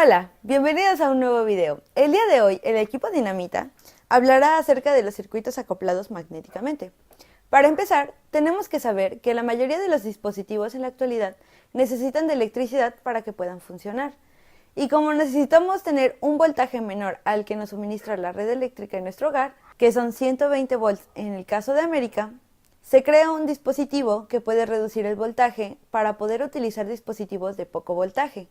Hola, bienvenidos a un nuevo video. El día de hoy, el equipo Dinamita hablará acerca de los circuitos acoplados magnéticamente. Para empezar, tenemos que saber que la mayoría de los dispositivos en la actualidad necesitan de electricidad para que puedan funcionar. Y como necesitamos tener un voltaje menor al que nos suministra la red eléctrica en nuestro hogar, que son 120 volts en el caso de América, se crea un dispositivo que puede reducir el voltaje para poder utilizar dispositivos de poco voltaje.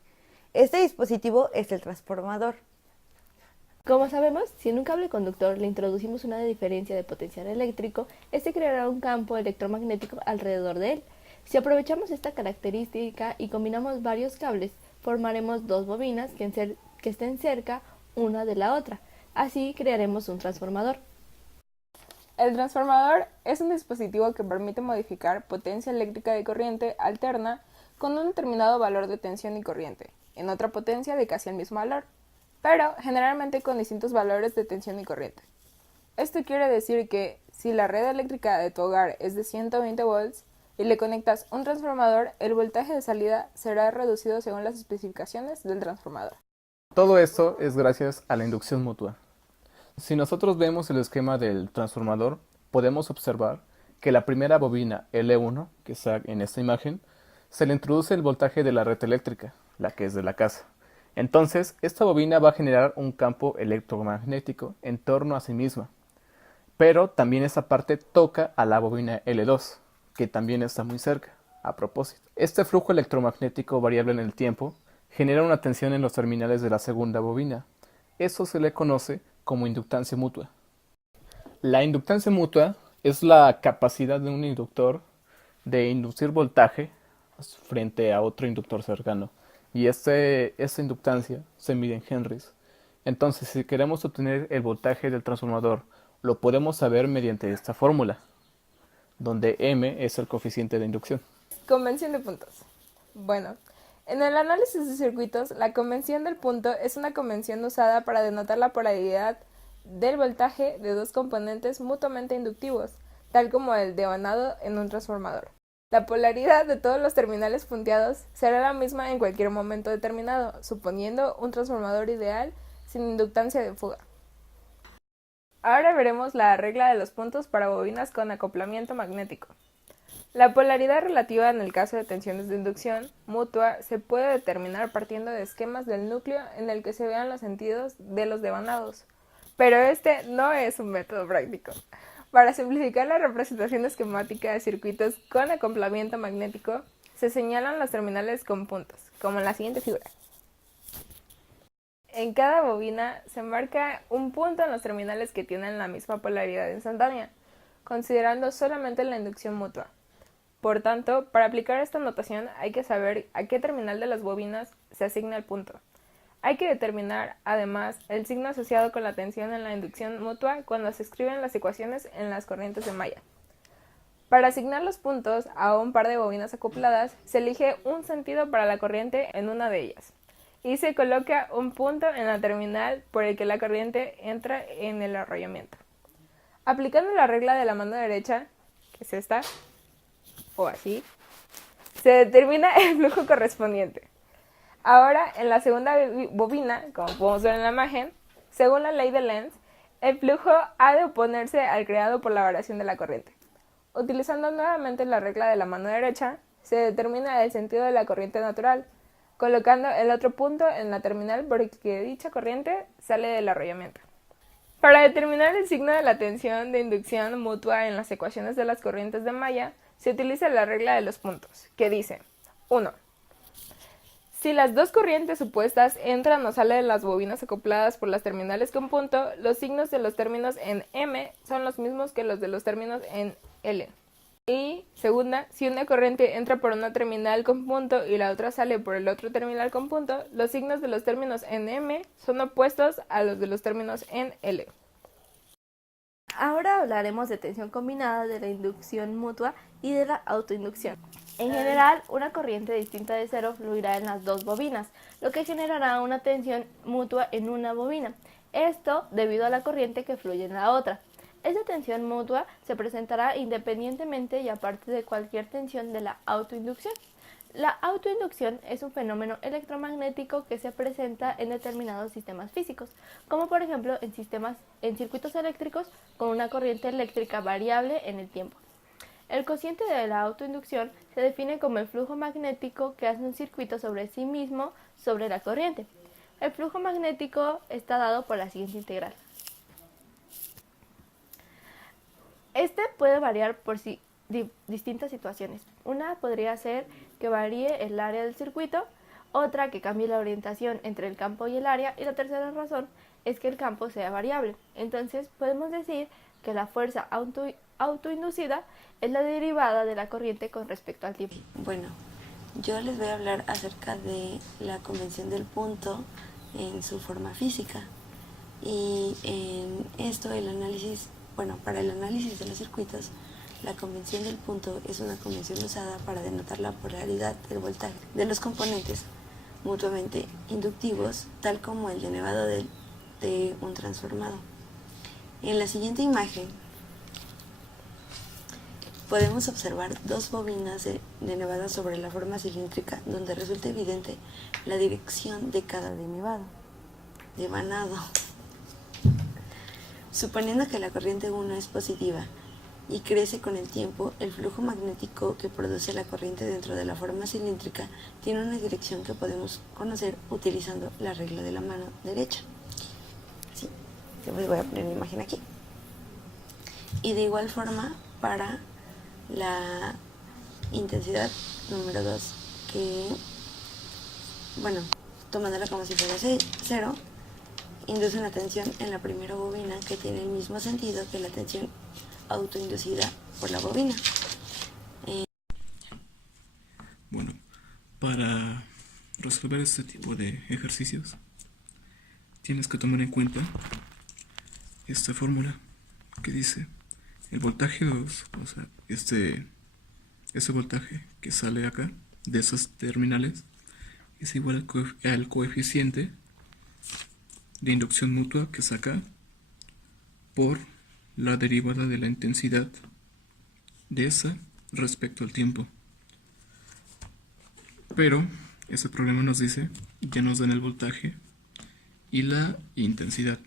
Este dispositivo es el transformador. Como sabemos, si en un cable conductor le introducimos una diferencia de potencial eléctrico, este creará un campo electromagnético alrededor de él. Si aprovechamos esta característica y combinamos varios cables, formaremos dos bobinas que estén cerca una de la otra. Así crearemos un transformador. El transformador es un dispositivo que permite modificar potencia eléctrica de corriente alterna con un determinado valor de tensión y corriente, en otra potencia de casi el mismo valor, pero generalmente con distintos valores de tensión y corriente. Esto quiere decir que si la red eléctrica de tu hogar es de 120 volts y le conectas un transformador, el voltaje de salida será reducido según las especificaciones del transformador. Todo esto es gracias a la inducción mutua. Si nosotros vemos el esquema del transformador, podemos observar que la primera bobina L1, que está en esta imagen, se le introduce el voltaje de la red eléctrica, la que es de la casa. Entonces, esta bobina va a generar un campo electromagnético en torno a sí misma. Pero también esa parte toca a la bobina L2, que también está muy cerca, a propósito. Este flujo electromagnético variable en el tiempo genera una tensión en los terminales de la segunda bobina. Eso se le conoce como inductancia mutua. La inductancia mutua es la capacidad de un inductor de inducir voltaje frente a otro inductor cercano. Y esta inductancia se mide en henrys. Entonces, si queremos obtener el voltaje del transformador, lo podemos saber mediante esta fórmula, donde M es el coeficiente de inducción. Convención de puntos. Bueno, en el análisis de circuitos, la convención del punto es una convención usada para denotar la polaridad del voltaje de dos componentes mutuamente inductivos, tal como el devanado en un transformador. La polaridad de todos los terminales punteados será la misma en cualquier momento determinado, suponiendo un transformador ideal sin inductancia de fuga. Ahora veremos la regla de los puntos para bobinas con acoplamiento magnético. La polaridad relativa en el caso de tensiones de inducción mutua se puede determinar partiendo de esquemas del núcleo en el que se vean los sentidos de los devanados, pero este no es un método práctico. Para simplificar la representación esquemática de circuitos con acoplamiento magnético, se señalan los terminales con puntos, como en la siguiente figura. En cada bobina se marca un punto en los terminales que tienen la misma polaridad instantánea, considerando solamente la inducción mutua. Por tanto, para aplicar esta notación hay que saber a qué terminal de las bobinas se asigna el punto. Hay que determinar, además, el signo asociado con la tensión en la inducción mutua cuando se escriben las ecuaciones en las corrientes de malla. Para asignar los puntos a un par de bobinas acopladas, se elige un sentido para la corriente en una de ellas, y se coloca un punto en la terminal por el que la corriente entra en el arrollamiento. Aplicando la regla de la mano derecha, que es esta, o así, se determina el flujo correspondiente. Ahora, en la segunda bobina, como podemos ver en la imagen, según la ley de Lenz, el flujo ha de oponerse al creado por la variación de la corriente. Utilizando nuevamente la regla de la mano derecha, se determina el sentido de la corriente natural, colocando el otro punto en la terminal por el que dicha corriente sale del arrollamiento. Para determinar el signo de la tensión de inducción mutua en las ecuaciones de las corrientes de malla, se utiliza la regla de los puntos, que dice 1. Si las dos corrientes opuestas entran o salen de las bobinas acopladas por las terminales con punto, los signos de los términos en M son los mismos que los de los términos en L. Y segunda, si una corriente entra por una terminal con punto y la otra sale por el otro terminal con punto, los signos de los términos en M son opuestos a los de los términos en L. Ahora hablaremos de tensión combinada, de la inducción mutua y de la autoinducción. En general, una corriente distinta de cero fluirá en las dos bobinas, lo que generará una tensión mutua en una bobina. Esto debido a la corriente que fluye en la otra. Esta tensión mutua se presentará independientemente y aparte de cualquier tensión de la autoinducción. La autoinducción es un fenómeno electromagnético que se presenta en determinados sistemas físicos, como por ejemplo en circuitos eléctricos con una corriente eléctrica variable en el tiempo. El cociente de la autoinducción se define como el flujo magnético que hace un circuito sobre sí mismo sobre la corriente. El flujo magnético está dado por la siguiente integral. Este puede variar por distintas situaciones. Una podría ser que varíe el área del circuito, otra que cambie la orientación entre el campo y el área, y la tercera razón es que el campo sea variable. Entonces podemos decir que la fuerza autoinducida es la derivada de la corriente con respecto al tiempo. Bueno, yo les voy a hablar acerca de la convención del punto en su forma física. Y en esto para el análisis de los circuitos, la convención del punto es una convención usada para denotar la polaridad del voltaje de los componentes mutuamente inductivos, tal como el denivado de un transformado. En la siguiente imagen podemos observar dos bobinas denevadas sobre la forma cilíndrica, donde resulta evidente la dirección de cada devanado. Suponiendo que la corriente 1 es positiva y crece con el tiempo, el flujo magnético que produce la corriente dentro de la forma cilíndrica tiene una dirección que podemos conocer utilizando la regla de la mano derecha. Sí, les voy a poner una imagen aquí. Y de igual forma para la intensidad número 2, que, tomándola como si fuera 0, induce una tensión en la primera bobina que tiene el mismo sentido que la tensión autoinducida por la bobina. Bueno, para resolver este tipo de ejercicios tienes que tomar en cuenta esta fórmula que dice el voltaje 2, o sea, ese voltaje que sale acá de esas terminales es igual al coeficiente de inducción mutua que saca por la derivada de la intensidad de esa respecto al tiempo. Pero ese problema nos dice, ya nos dan el voltaje y la intensidad.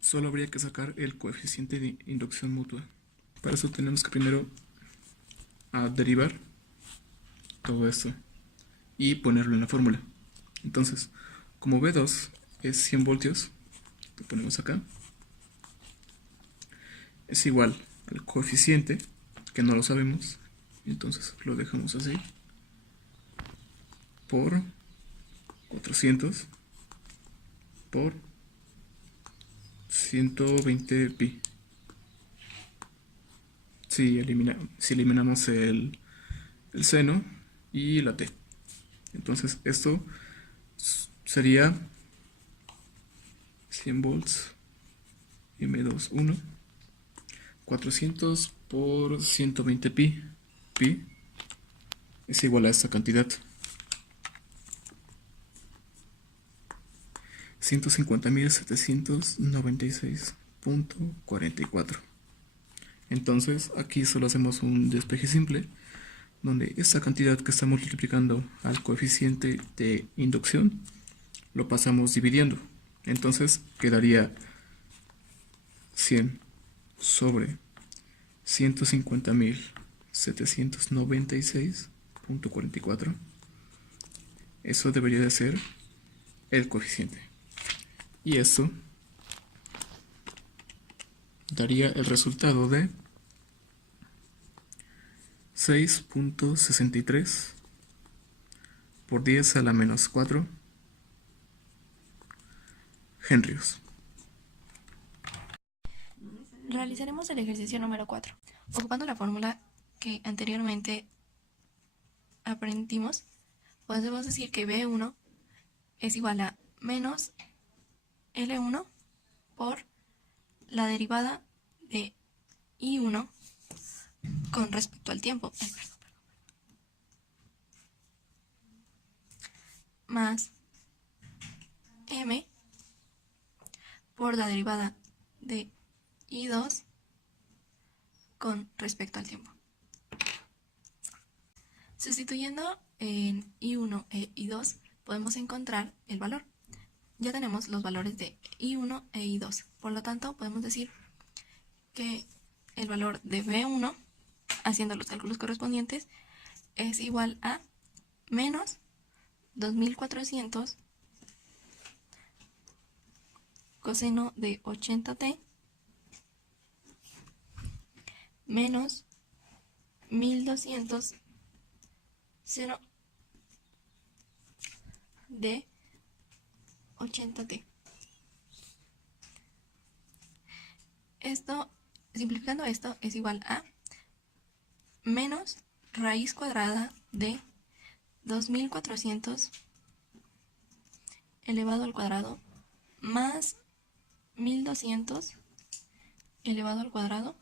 Solo habría que sacar el coeficiente de inducción mutua. Para eso tenemos que primero derivar todo esto y ponerlo en la fórmula. Entonces, como V2 es 100 voltios, lo ponemos acá, es igual al coeficiente, que no lo sabemos, entonces lo dejamos así, por 400 por 120 pi. Si eliminamos el seno y la t, entonces esto sería 100 volts M2 1, 400 por 120 pi es igual a esta cantidad, 150.796.44. Entonces aquí solo hacemos un despeje simple, donde esta cantidad que está multiplicando al coeficiente de inducción lo pasamos dividiendo. Entonces quedaría 100 sobre 150.796.44. Eso debería de ser el coeficiente. Y esto daría el resultado de 6.63 por 10 a la menos 4 henrios. Realizaremos el ejercicio número 4. Ocupando la fórmula que anteriormente aprendimos, podemos decir que B1 es igual a menos L1 por la derivada de I1 con respecto al tiempo, más M por la derivada de I2 con respecto al tiempo. Sustituyendo en I1 e I2 podemos encontrar el valor. Ya tenemos los valores de I1 e I2, por lo tanto podemos decir que el valor de B1, haciendo los cálculos correspondientes, es igual a menos 2400 coseno de 80t menos 1200 seno de 80t. Simplificando esto, es igual a menos raíz cuadrada de 2400 elevado al cuadrado más 1200 elevado al cuadrado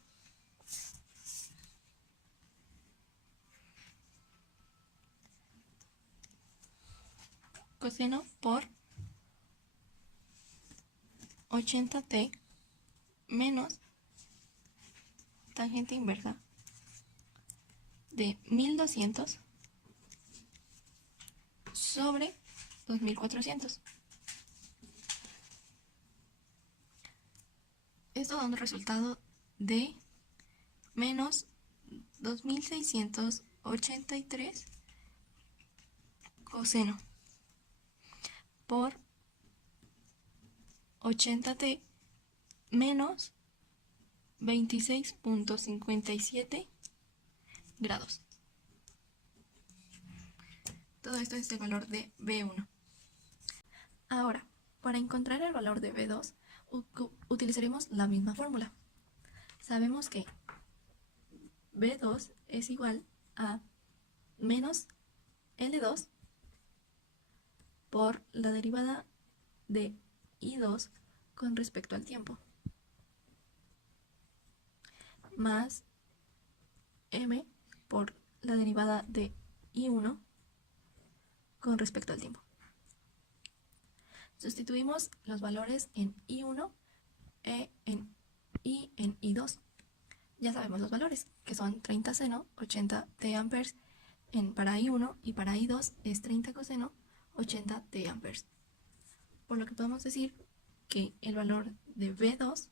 coseno por 80t menos tangente inversa de 1200 sobre 2400. Esto da un resultado de menos 2683 coseno por 80t menos 26.57 grados. Todo esto es el valor de B1. Ahora, para encontrar el valor de B2, utilizaremos la misma fórmula. Sabemos que B2 es igual a menos L2 por la derivada de I2 con respecto al tiempo, más M por la derivada de I1 con respecto al tiempo. Sustituimos los valores en I1 y en I2. Ya sabemos los valores, que son 30 seno, 80 t amperes para I1 y para I2 es 30 coseno, 80 t amperes. Por lo que podemos decir que el valor de B2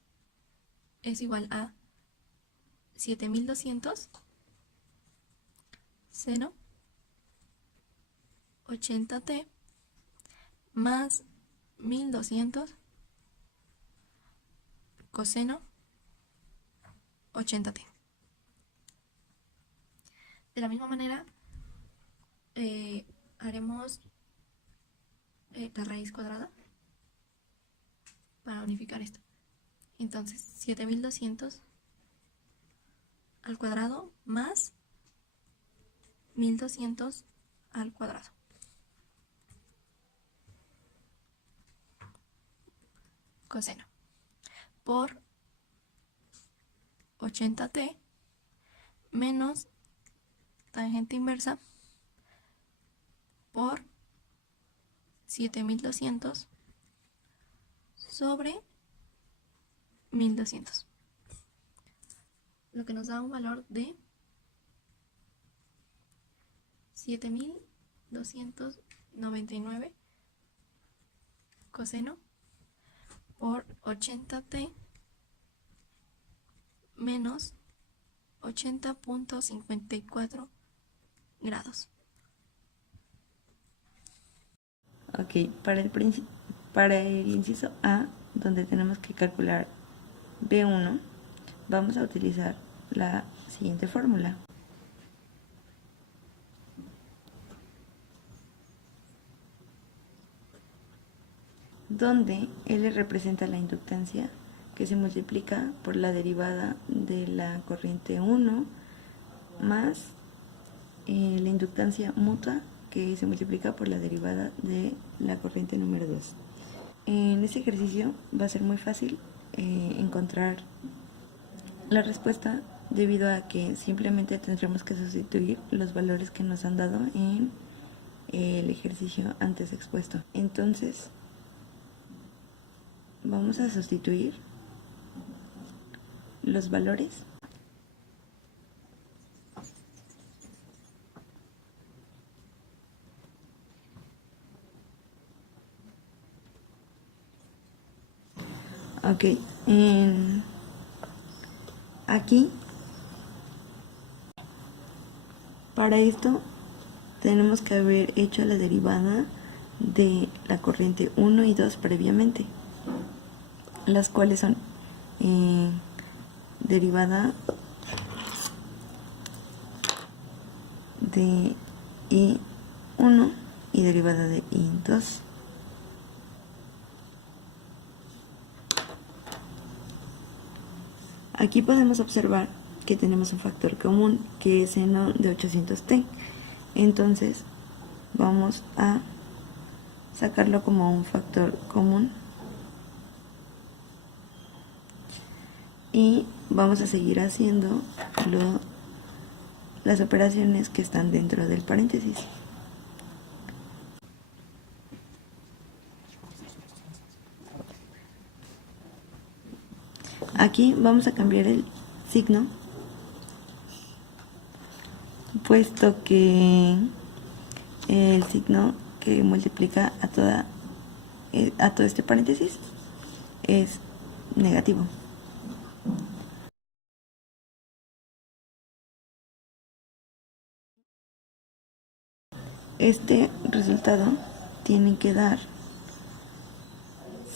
es igual a 7200 seno 80t más 1200 coseno 80t. De la misma manera haremos la raíz cuadrada para unificar esto. Entonces 7200 al cuadrado más 1200 al cuadrado coseno por 80t menos tangente inversa por 7200 sobre 1200, lo que nos da un valor de 7299 coseno por 80t menos 80.54 grados. Ok, para el inciso A, donde tenemos que calcular B1, vamos a utilizar la siguiente fórmula. Donde L representa la inductancia, que se multiplica por la derivada de la corriente 1 más la inductancia mutua, que se multiplica por la derivada de la corriente número 2. En este ejercicio va a ser muy fácil encontrar la respuesta, debido a que simplemente tendremos que sustituir los valores que nos han dado en el ejercicio antes expuesto. Entonces, vamos a sustituir los valores Ok, aquí, para esto, tenemos que haber hecho la derivada de la corriente 1 y 2 previamente, las cuales son derivada de I1 y derivada de I2. Aquí podemos observar que tenemos un factor común que es seno de 800t. Entonces vamos a sacarlo como un factor común y vamos a seguir haciendo las operaciones que están dentro del paréntesis. Aquí vamos a cambiar el signo, puesto que el signo que multiplica a todo este paréntesis es negativo. Este resultado tiene que dar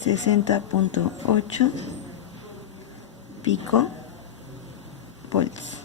60.8 pico volts.